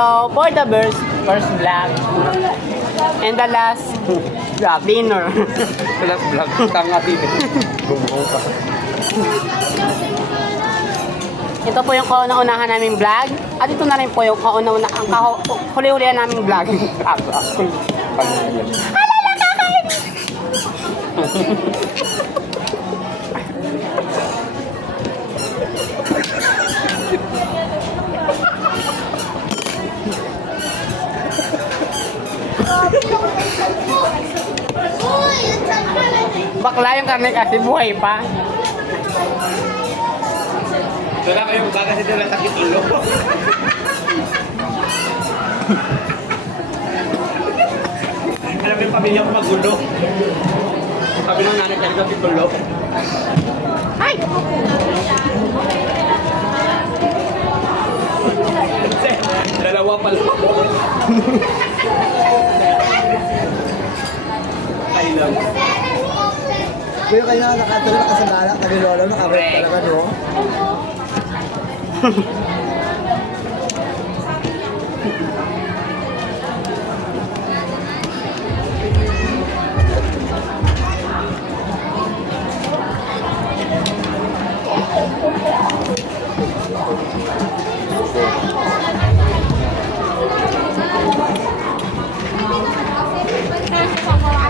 So, for the first vlog, and the last dinner. Last vlog. Tanga din. Bumuong ka. Ito po yung kauna-unahan naming vlog. At ito na rin po yung huli-hulihan naming vlog. Bakla yung karne kasi buhay pa. Ito na kayo baga kasi doon sakit ulo. Alam mo yung pamilya ko magulo. Sabi ng nanay talaga sakit ulo. Ay! Dalawa pala. Kailan? Pero kayo nakatulog ka sa balak, kami lolo, nakabalik talaga, no?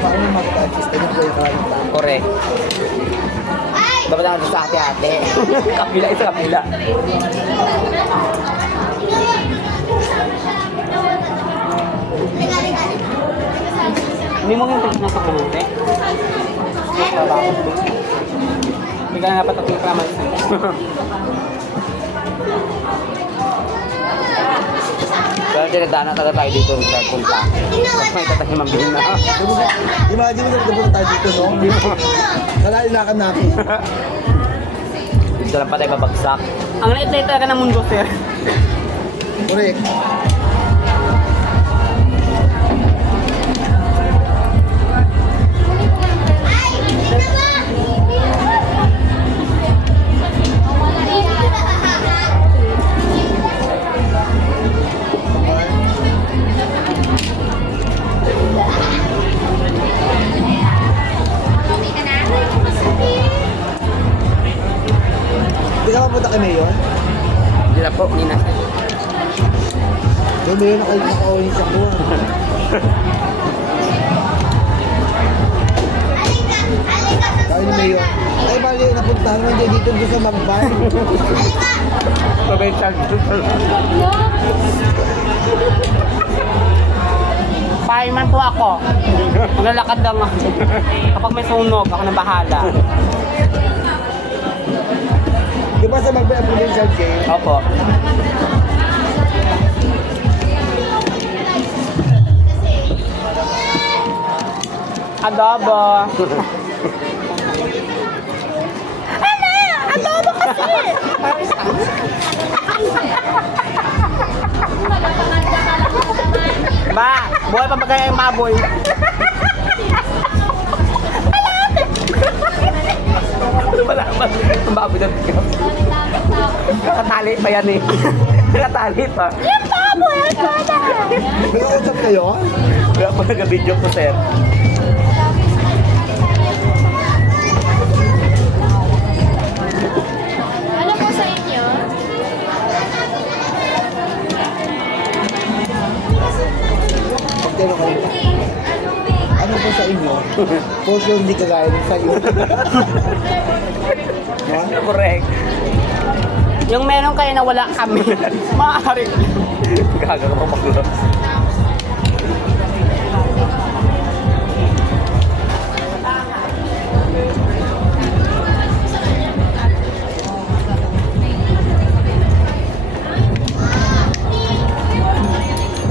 Paano mag-artista niyo po yung kalita? Correct. Dapat lang sa ate-ate. Kapila ito, kapila. Hindi mo yung nasa kumute. Hindi ka na dapat at yung kraman. Pero dinadaanan talaga tayo dito sa punta. Tapos may tatang himambing na. Imagine mo na tayo dito, no? Kalalilakan natin. Dito lang pa tayo babagsak. Ang late-late talaga ng mundo, sir. Correct. Hindi ka mapunta kay Mayor? Hindi na po, Nina. Kay Mayor nakauwi siya ko. Kaya ni Mayor. Ay, bali, napuntahan mo dyan dito gusto mag-bar. Provincial. Fireman po ako. Maglalakad lang ako. Kapag may sunog, ako na bahala. Di ba sa mag-bar ang provincial game? Opo. Adobo. Ano? Adobo kasi! Ba, buhay pa ba kaya yung baboy? Ano ba naman? Ang baboy na tigam. Kakatali pa yan eh. Kakatali pa. Yung baboy! Ano na? May usap kayo? Kaya pa nag-video ko, sir. Ano po sa inyo? Pagkano kayo? Ano po sa inyo? For sure hindi kagaya ng sa iyo. Ha? Correct. Yung meron kayo na wala kami. Maaari. Gagawin ko magulo.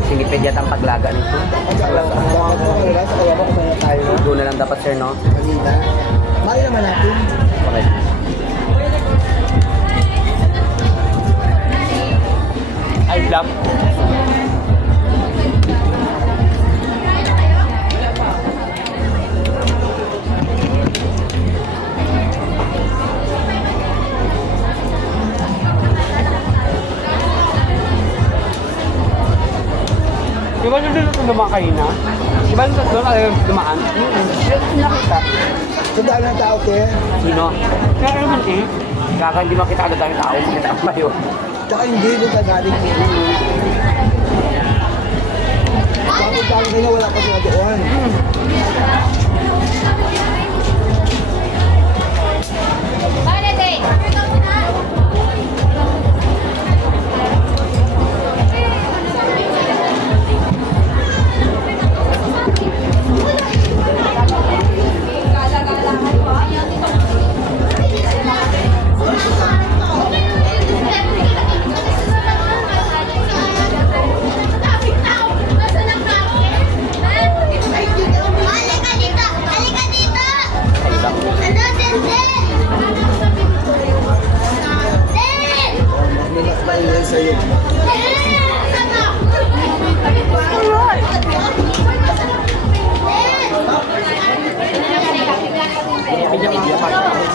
Sinipid yata ang paglaga nito. Paglaga. Doon na lang dapat, sir, no? Kanina. Mali naman natin. Okay. I love. dumaan kanina? Di ba yung doon kayo dumaan? Hindi nakita. Sa daan ng tao, te. Sino? Kaya naman eh. Kaka hindi makita agad ang tao. Makita pa yun. Tsaka hindi doon ka galing. Tapos tayo kanina, wala pa sila doon. Halika dito! Halika dito! Ano, Dende? Nilas na yun sa'yo.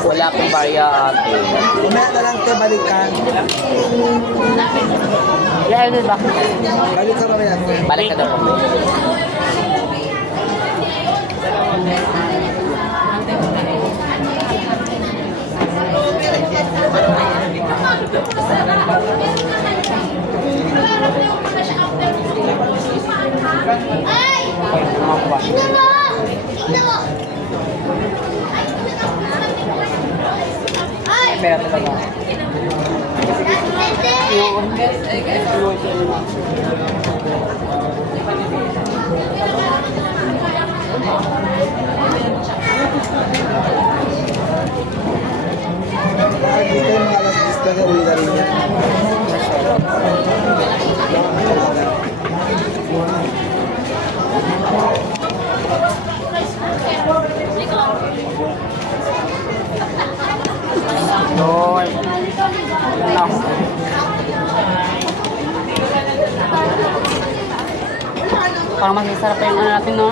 Wala pong barya ate. Umaya na lang, te, balikan. Yeah, ano ba? Balikan mamaya, te. Balik ka daw po. Ay! Tignan mo! Tignan mo! Ay! Pera talaga. Dende! Bakit dito yung mga alas 10 na uwi na rin yan? Lord. No. Parang mas masarap pa yung ano natin, no?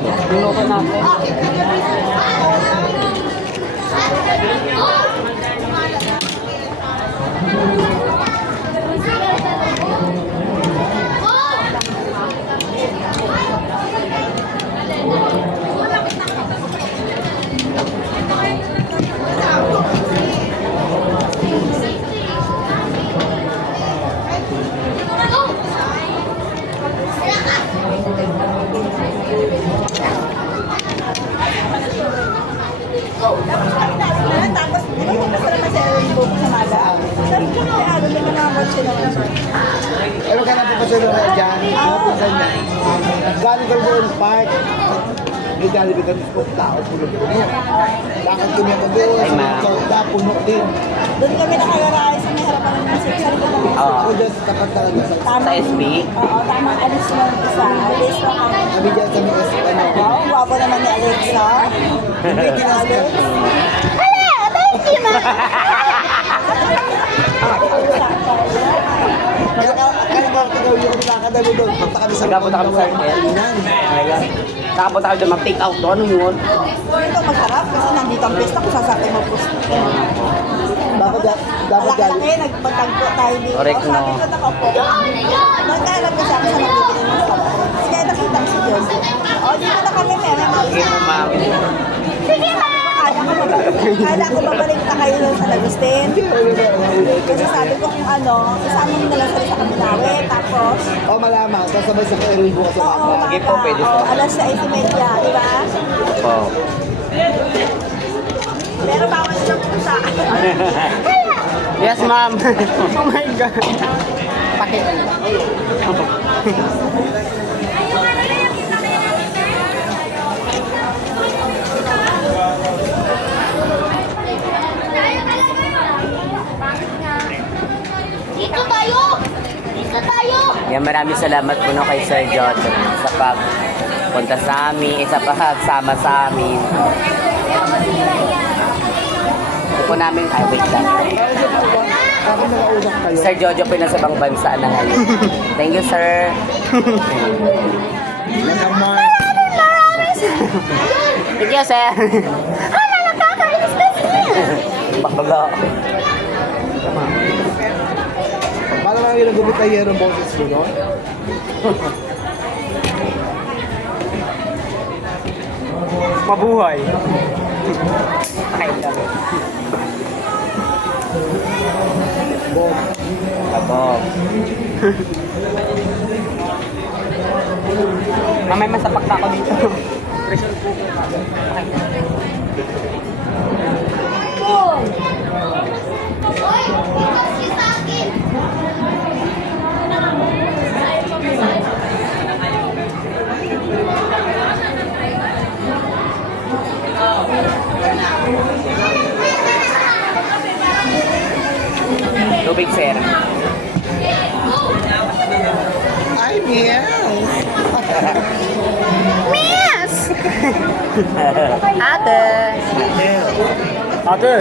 Yung luto natin. Tapos, di ba kung masarap sa rainbow sa maga? Sabi ko, may ano naman mga kotse naman. Eh, wag ka natin pa sila na dyan. Pinsan niya. Galing ka doon, park. May Jollibee kami po, tao, puno-puno. Bakit kami ako doon, Ay, sa ma. mga torta, puno din. Doon kami nakagaraan sa may harapan ng musik. Sa likod ng Oo. Ako dyan sa tapat talaga sa Sa SB? Oo, tamang alis mo yung isa. Alis mo kami. kami dyan sa mga ano. Oo, gwapo naman ni Alexa. Hindi kinaskan. Hala! Thank you, ma! Kaya ba ito gawin yung nakakadalo doon? Punta kami sa Nagkapunta kami sa Circle. Inan. Nakapunta kami doon mag-take out doon. Ano yun? Ito masarap kasi nandito ang pista kung sasakay mo pusto. Dapat Malaki-laki, nagpagtagpo tayo dito. Correct, no? Sabi ko nakaupo. Nagkaharap ko sa akin sa nagbibili ng softdrinks. Kaya nakita ko si John. O, dito na kami, meron. Sige po, ma'am. Sige, ma! Kala ko babalik na kayo lang sa Lagustin. Kasi sabi ko kung ano, isama mo na lang sa Kaminawe. Tapos, O malaman, sasabay sa kay Ruy bukas sa oo, mama. Sige po, pwede po. Alas 6:30, di ba? Oo. Pero bawal lang po sa akin. Yes, ma'am. Oh my God. Pakita niyo. Dito tayo! Dito tayo! Yan, maraming salamat po no kay Sir Jojo sa pagpunta sa amin, sa pagsama sa amin. Ito po namin, ay wait lang. Ako nakausap kayo. Sir Jojo po yung nasa ibang bansa na ngayon. Thank you, sir. Nakamar. Thank you, sir. Bakbaga. Para lang yung nagumit tayo yung boses mo, no? Mabuhay. Abog. Mamay masapak na ako dito. Hoy, kasi sa akin. Tubig, sir. Ay, meow. Ate! Ate!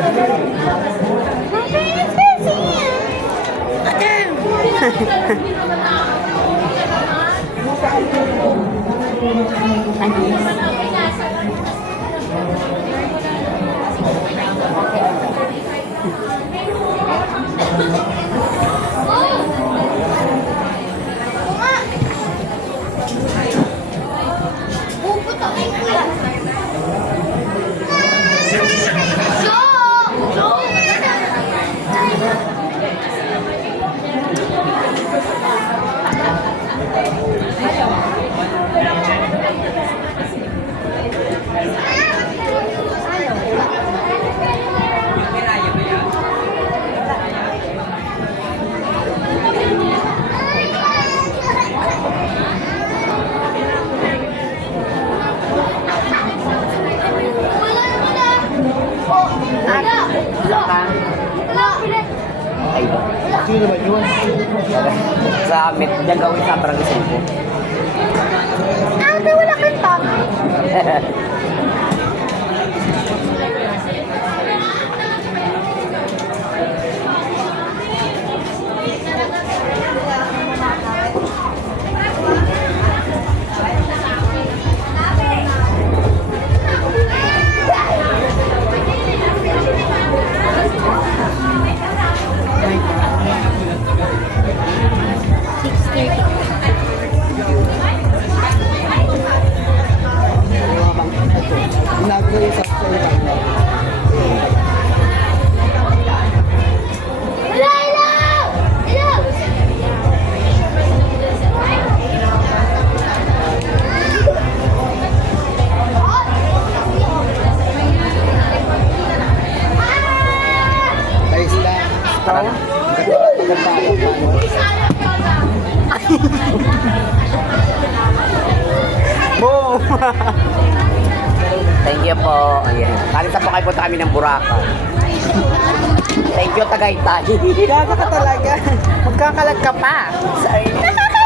Puputokin ko yan. Ay, Sino ba yun? sa amin, diyan gawin sa parang isang ko. Ate, wala kang top. Ginagawa yung sa iba. Ayos lang. Boom! Thank you po. Ayan. Kalita po kayo punta kami ng Boracay. Thank you, Tagaytay. Gaga ka talaga. Magkakalag ka pa. Sorry.